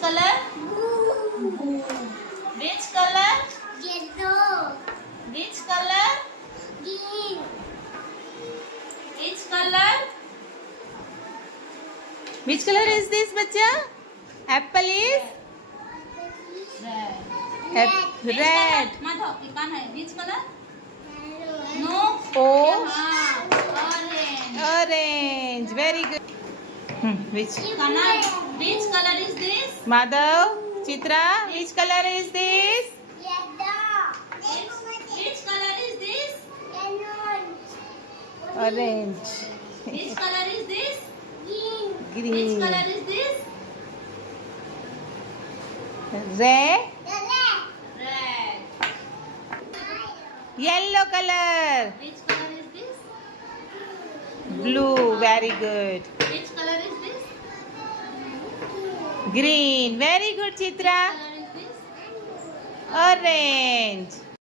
color? Blue. Which color? Yellow. Which color? Green. Which color? Which color is this, बच्चा? Apple is Red. Which red. color? Madhav की कान है. Which color? Yellow. No. Oh, हाँ. Orange. orange. Very good. Which? Kana, which color is this? Madhav, Chitra, which color is this? Yellow. Which color is this? Yellow. Orange. Which color is this? Green. Which Green. color is this? Red. Red. Yellow color. Which color is this? Blue. Very good. Which color is this? Green. Very good, Chitra. Color is this? Orange.